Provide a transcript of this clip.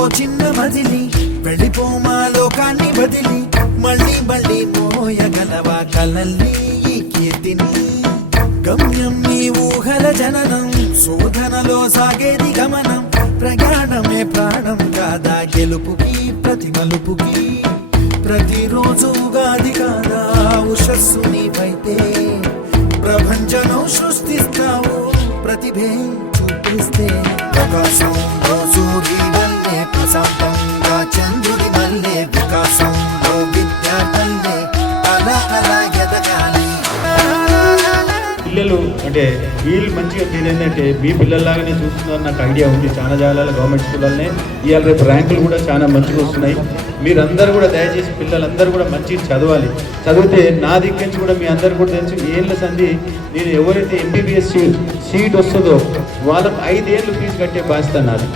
ఓ చిన్న మదిలి వెళ్ళిపోమా లోకాన్ని బదిలి మళ్ళీ మళ్ళీ మోయగలవా కలల్ని ఈ కీర్తిని గమ్యం నీ ఊహల జననం శోధనలో సాగేది గమనం ప్రయాణమే ప్రాణం కాదా గెలుపుకి ప్రతి మలుపుకి ప్రతిరోజు ఉగాది కాదా ఉషస్సు నీవైతే ప్రపంచనం సృష్టిస్తావు ప్రతిభే చూపిస్తే ప్రకాశం రోజు వల్లే ప్రశాంతంగా చంద్రుడి మల్లే వికాసంలో విద్యా మల్లే అలా అలా ఎదగాలి. పిల్లలు అంటే వీళ్ళు మంచిగా ఏంటంటే మీ పిల్లల్లాగానే చూస్తున్నారు నాకు ఐడియా ఉంది. చాలా జాగాలలో గవర్నమెంట్ స్కూళ్ళనే ఇవాళ రేపు ర్యాంకులు కూడా చాలా మంచిగా వస్తున్నాయి. మీరందరూ కూడా దయచేసి పిల్లలందరూ కూడా మంచిగా చదవాలి. చదివితే నా దగ్గర నుంచి కూడా మీ అందరు కూడా తెలుసు ఏళ్ళ సంది నేను ఎవరైతే ఎంబీబీఎస్ సీట్ వస్తుందో వాళ్ళకి 5 ఏళ్ళు ఫీజు కట్టే బాధ్యత నాది.